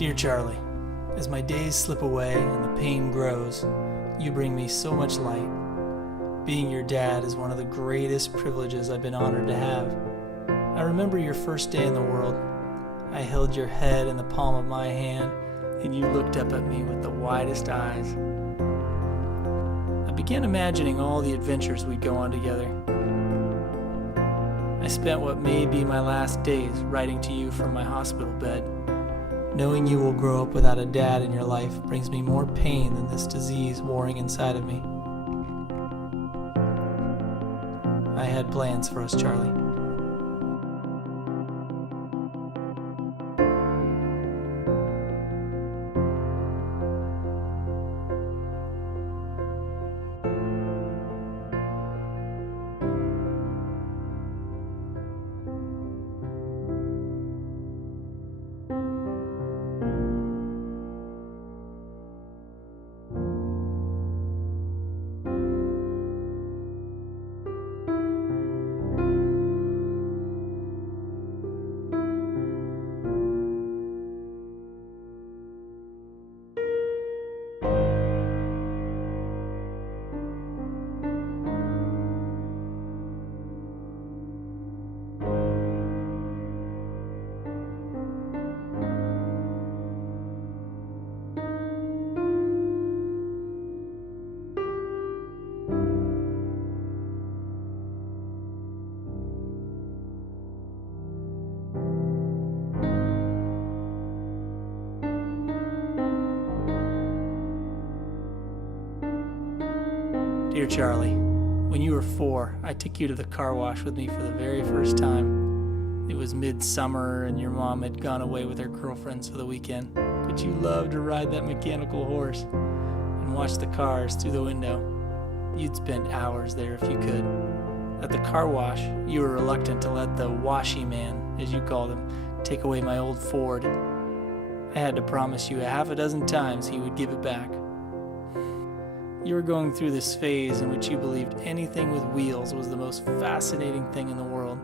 Dear Charlie, as my days slip away and the pain grows, you bring me so much light. Being your dad is one of the greatest privileges I've been honored to have. I remember your first day in the world. I held your head in the palm of my hand, and you looked up at me with the widest eyes. I began imagining all the adventures we'd go on together. I spent what may be my last days writing to you from my hospital bed. Knowing you will grow up without a dad in your life brings me more pain than this disease warring inside of me. I had plans for us, Charlie. Dear Charlie, when you were 4, I took you to the car wash with me for the very first time. It was midsummer and your mom had gone away with her girlfriends for the weekend, but you loved to ride that mechanical horse and watch the cars through the window. You'd spend hours there if you could. At the car wash, you were reluctant to let the washy man, as you called him, take away my old Ford. I had to promise you 6 times he would give it back. You were going through this phase in which you believed anything with wheels was the most fascinating thing in the world.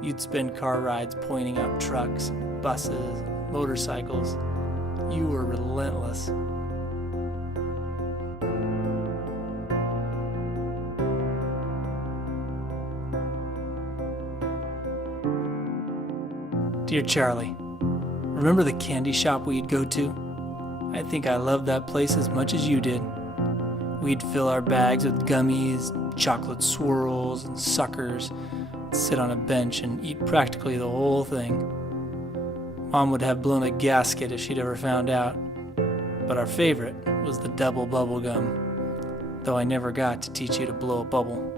You'd spend car rides pointing out trucks, buses, motorcycles. You were relentless. Dear Charlie, remember the candy shop we'd go to? I think I loved that place as much as you did. We'd fill our bags with gummies, chocolate swirls, and suckers, sit on a bench and eat practically the whole thing. Mom would have blown a gasket if she'd ever found out. But our favorite was the double bubble gum, though I never got to teach you to blow a bubble.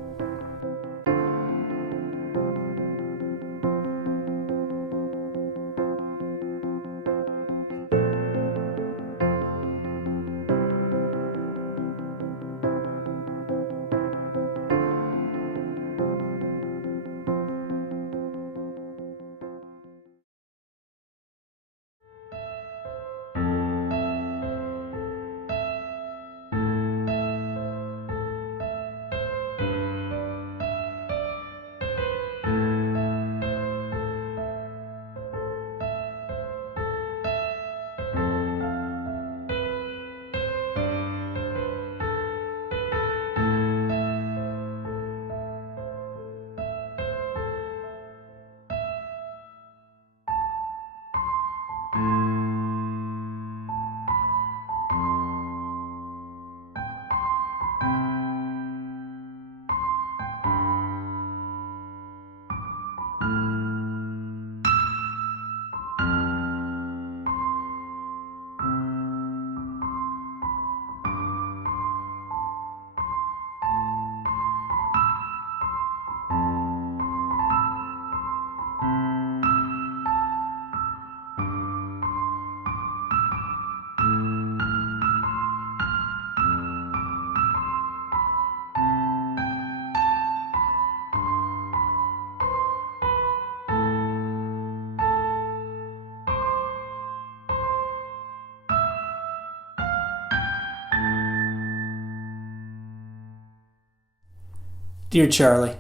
Dear Charlie,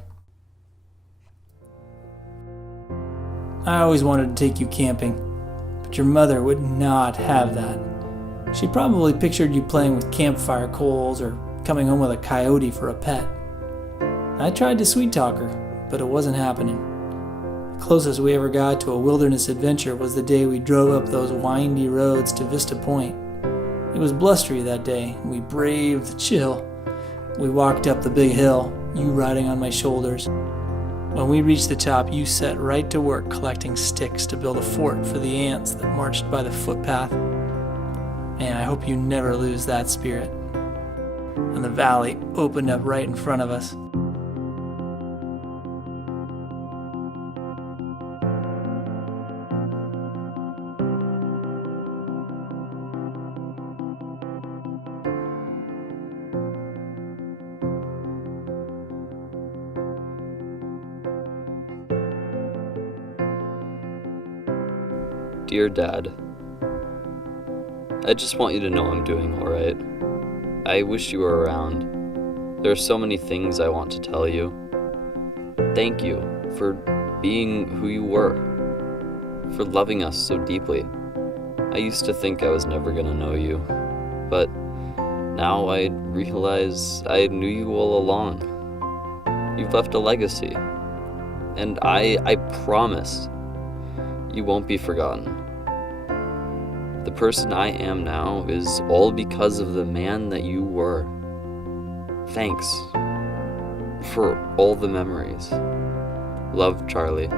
I always wanted to take you camping, but But your mother would not have that. She probably pictured you playing with campfire coals or coming home with a coyote for a pet. I tried to sweet talk her, but it wasn't happening. The closest we ever got to a wilderness adventure was the day we drove up those windy roads to Vista Point. It was blustery that day, and we braved the chill. We walked up the big hill, you riding on my shoulders. When we reached the top, you set right to work collecting sticks to build a fort for the ants that marched by the footpath. Man, I hope you never lose that spirit. And the valley opened up right in front of us. Dear Dad, I just want you to know I'm doing alright. I wish you were around. There are so many things I want to tell you. Thank you for being who you were, for loving us so deeply. I used to think I was never gonna know you, but now I realize I knew you all along. You've left a legacy, and I promise you won't be forgotten. The person I am now is all because of the man that you were. Thanks for all the memories. Love, Charlie.